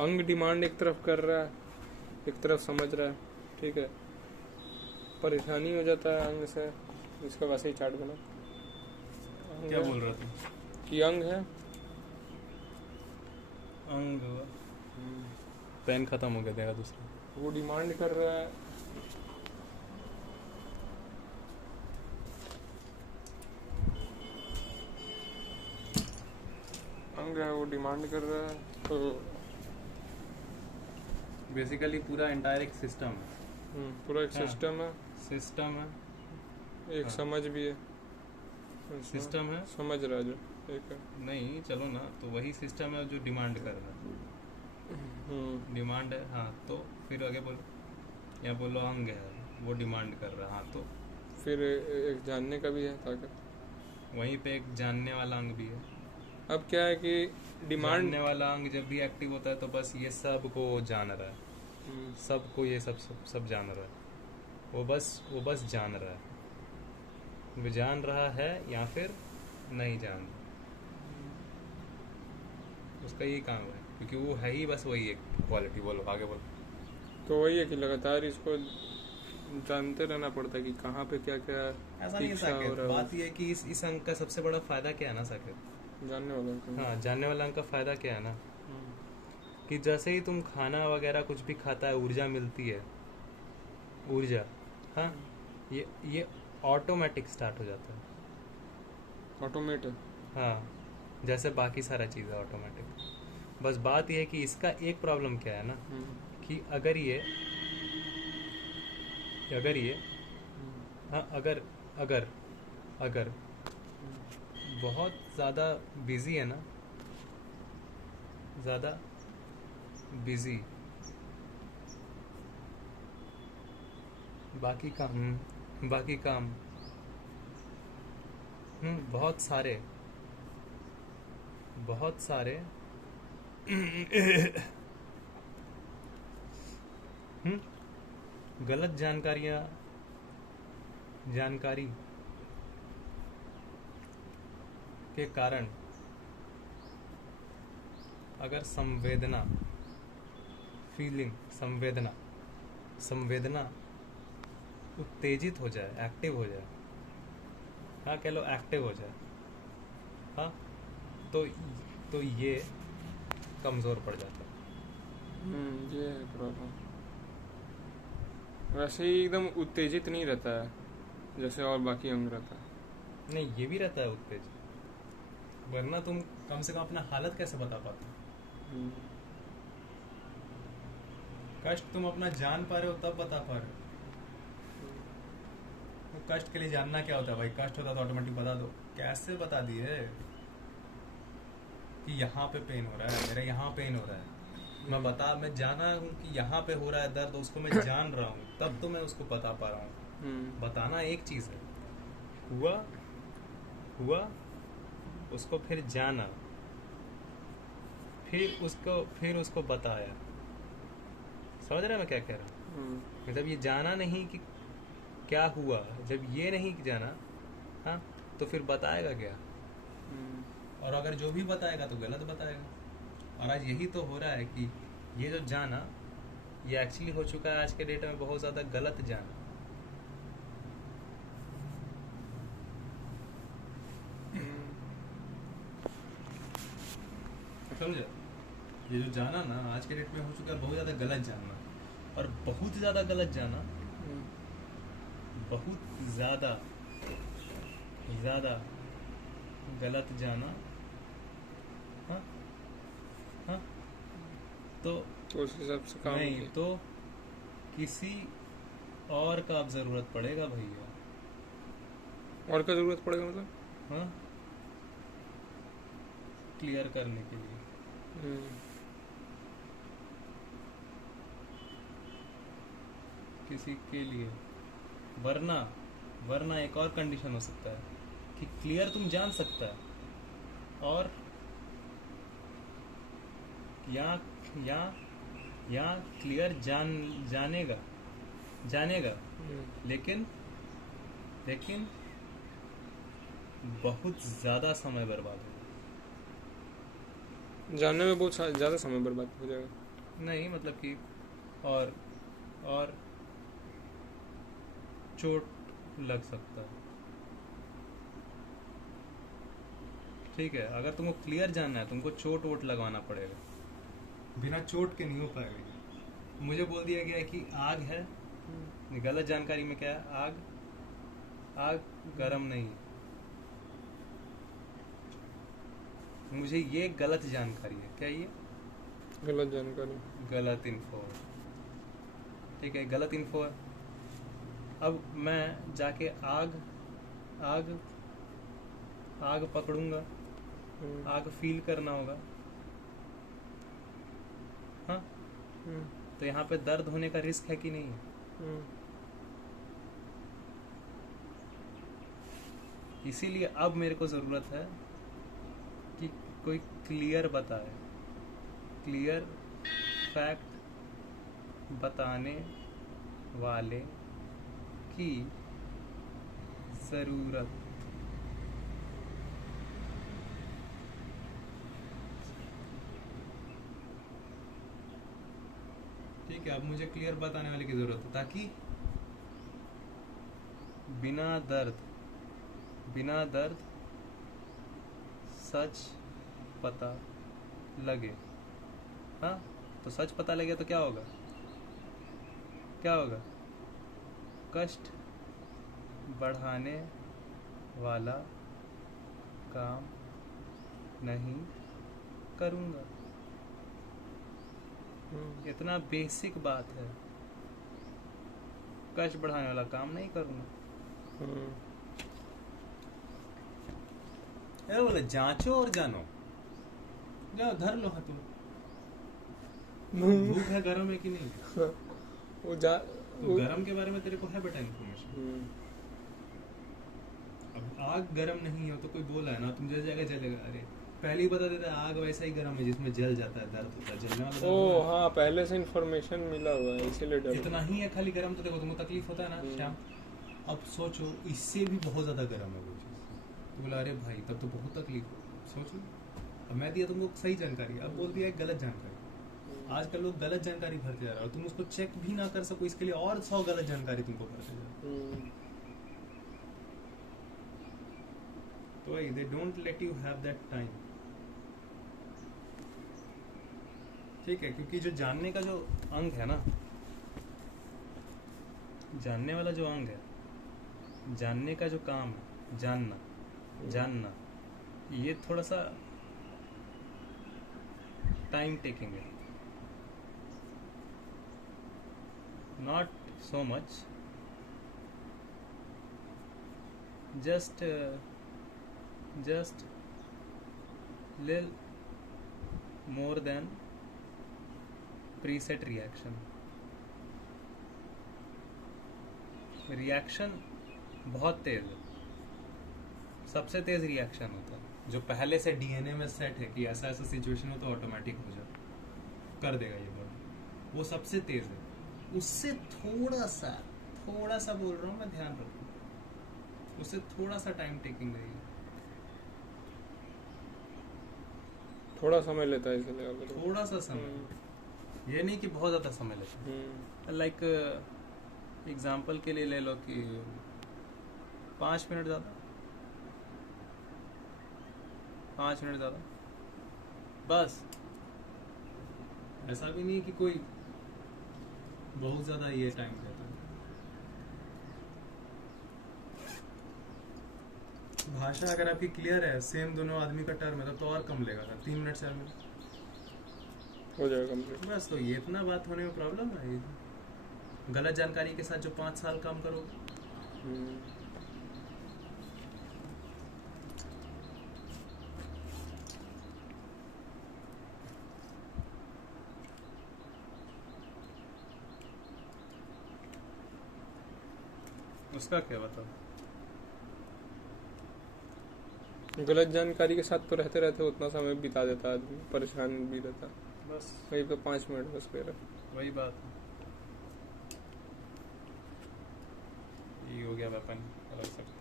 अंग डिमांड एक तरफ कर रहा है, एक तरफ समझ रहा है, ठीक है। परेशानी हो जाता है अंग से, इसका वैसे ही चार्ट बना। क्या बोल रहा था? कि अंग है, अंग पेन खत्म हो गया तेरा दूसरा। वो डिमांड कर रहा है, अंग है वो डिमांड कर रहा है, तो बेसिकली पूरा एंटायर एक सिस्टम है। पूरा एक हाँ। सिस्टम है, सिस्टम है, एक हाँ। समझ भी है, सिस्टम है। समझ रहा है जो एक है। नहीं चलो ना, तो वही सिस्टम है जो डिमांड कर रहा है। डिमांड है, हाँ। तो फिर आगे बोलो, या बोलो अंग है वो डिमांड कर रहा है, हाँ। तो फिर एक जानने का भी है ताकत, वहीं पे एक जानने वाला अंग भी है। अब क्या है कि डिमांड, जानने वाला अंग जब भी एक्टिव होता है तो बस ये सब को जान रहा है, सबको ये सब जान रहा है। वो बस जान रहा है, वो जान रहा है या फिर नहीं जान रहा, उसका यही काम है, क्योंकि वो है ही बस वही एक क्वालिटी। बोलो आगे बोलो। तो वही है कि लगातार इसको जानते रहना पड़ता है कि कहाँ पे क्या क्या ऐसा नहीं है इच्छा हो साकेत, रहा है। बात ये है कि इस अंग का सबसे बड़ा फायदा क्या है ना साकेत, जानने वाला है। हाँ, जानने वाला अंग का फायदा क्या है ना, कि जैसे ही तुम खाना वगैरह कुछ भी खाता है, ऊर्जा मिलती है, ऊर्जा, हाँ, ये ऑटोमेटिक स्टार्ट हो जाता है, ऑटोमेट है। हाँ, जैसे बाकी सारा चीज़ है ऑटोमेटिक। बस बात ये है कि इसका एक प्रॉब्लम क्या है ना, कि अगर ये हाँ, अगर बहुत ज़्यादा बिजी है ना, ज़्यादा बिजी, बाकी काम बहुत सारे गलत जानकारी के कारण अगर संवेदना उत्तेजित हो जाए, एक्टिव हो जाए, हाँ कह लो एक्टिव हो जाए, हाँ, तो ये कमज़ोर पड़ जाता है। ये है प्रॉब्लम। वैसे ही एकदम उत्तेजित नहीं रहता है जैसे और बाकी अंग रहता है। नहीं, ये भी रहता है उत्तेजित, वरना तुम कम से कम अपना हालत कैसे बता पाते हो? कष्ट तुम अपना जान पा रहे हो तब बता पा रहे हो। तो कष्ट के लिए जानना क्या होता है भाई? कष्ट होता तो ऑटोमेटिक बता दो। कैसे बता दिए कि यहाँ पे पेन हो रहा है, मेरा यहाँ पेन हो रहा है, मैं जाना हूँ कि यहाँ पे हो रहा है दर्द, उसको मैं जान रहा हूँ, तब तो मैं उसको बता पा रहा हूँ। बताना एक चीज है, हुआ उसको फिर जाना, फिर उसको बताया। समझ रहे हैं मैं क्या कह रहा हूँ? मतलब ये जाना नहीं कि क्या हुआ, जब ये नहीं जाना, हाँ, तो फिर बताएगा क्या? और अगर जो भी बताएगा तो गलत बताएगा। और आज यही तो हो रहा है कि ये जो जाना, ये एक्चुअली हो चुका है आज के डेट में बहुत ज्यादा गलत जाना। समझे? ये जो जाना ना आज के डेट में हो चुका है बहुत ज्यादा गलत जाना, और बहुत ज्यादा गलत जाना, बहुत ज्यादा गलत जाना, हाँ हाँ, तो उस हिसाब से काम नहीं तो किसी और का अब जरूरत पड़ेगा भैया। और क्या जरूरत पड़ेगा मतलब? हाँ, क्लियर करने के लिए। किसी के लिए, वरना एक और कंडीशन हो सकता है कि क्लियर तुम जान सकता है, और या क्लियर जानेगा, लेकिन बहुत ज्यादा समय बर्बाद होगा। जानने में बहुत ज्यादा समय बर्बाद हो जाएगा। नहीं मतलब कि और चोट लग सकता है। ठीक है, अगर तुमको क्लियर जानना है तुमको चोट वोट लगवाना पड़ेगा, बिना चोट के नहीं हो पाएगा। मुझे बोल दिया गया है कि आग है, गलत जानकारी में क्या है, आग गर्म नहीं। मुझे ये गलत जानकारी है, क्या ये गलत जानकारी, गलत इन्फो। ठीक है, गलत इन्फो है। अब मैं जाके आग पकड़ूंगा, आग फील करना होगा। हाँ, तो यहाँ पे दर्द होने का रिस्क है कि नहीं है? इसीलिए अब मेरे को जरूरत है कि कोई क्लियर बताए, क्लियर फैक्ट बताने वाले की जरूरत। ठीक है, अब मुझे क्लियर बताने वाले की जरूरत है ताकि बिना दर्द सच पता लगे। हाँ, तो सच पता लगे तो क्या होगा, कष्ट बढ़ाने वाला काम नहीं करूँगा। इतना बेसिक बात है, कष्ट बढ़ाने वाला काम नहीं करूँगा। बोले जांचो और जानो, जाओ धर लो हाथ में, भूख है गरम है कि नहीं। वो गरम के बारे में तेरे को है बेटा इन्फॉर्मेशन। अब आग गरम नहीं हो तो कोई बोला है ना, तुम जल जाएगा, जलेगा। अरे पहले ही बता देता है आग वैसा ही गरम है जिसमें जल जाता है, दर्द होता है, जलने वाला। ओ हाँ, पहले से इन्फॉर्मेशन मिला हुआ है इसीलिए डर। इतना ही है खाली गरम, तो देखो तुमको तकलीफ होता है ना श्याम। अब सोचो इससे भी बहुत ज्यादा गरम है वो चीज, तो बोला अरे भाई तब तो बहुत तकलीफ हो। सोचो, अब मैं दिया तुमको सही जानकारी, अब बोल दिया गलत जानकारी। आजकल लोग गलत जानकारी भरते जा रहे हैं और तुम उसको चेक भी ना कर सको, इसके लिए और 100 गलत जानकारी तुमको भरते जा रहे। तो भाई they don't let you have that time. ठीक है, क्योंकि जो जानने का जो अंग है ना, जानने वाला जो अंग है, जानने का जो काम है, जानना ये थोड़ा सा टाइम टेकिंग है। Not so much, just little more than preset reaction। Reaction बहुत तेज है, सबसे तेज रिएक्शन होता है जो पहले से डीएनए में सेट है कि ऐसा ऐसा सिचुएशन हो तो ऑटोमेटिक हो जाए, कर देगा ये बॉडी, वो सबसे तेज है। उससे थोड़ा सा बोल रहा हूँ मैं, ध्यान रखो, उससे थोड़ा सा टाइम टेकिंग रहेगी, थोड़ा समय लेता है इसलिए। थोड़ा सा समय, ये नहीं कि बहुत ज्यादा समय लेता है। लाइक एग्जाम्पल के लिए ले लो कि 5 मिनट ज्यादा, 5 मिनट ज्यादा बस। ऐसा भी नहीं कि कोई बहुत ज्यादा ये टाइम लेता है। भाषा अगर आपकी क्लियर है, सेम दोनों आदमी का टर्म है, तो और कम लेगा, 3 मिनट 4 मिनट हो जाएगा कंप्लीट बस। तो ये इतना बात होने में प्रॉब्लम है? गलत जानकारी के साथ जो 5 साल काम करोगे। उसका क्या बताओ? गलत जानकारी के साथ तो रहते रहते उतना समय बिता देता आदमी, परेशान भी रहता। बस वही पे 5 मिनट बस ले रहा, वही बात है। ये हो गया वेपन अलग सकता।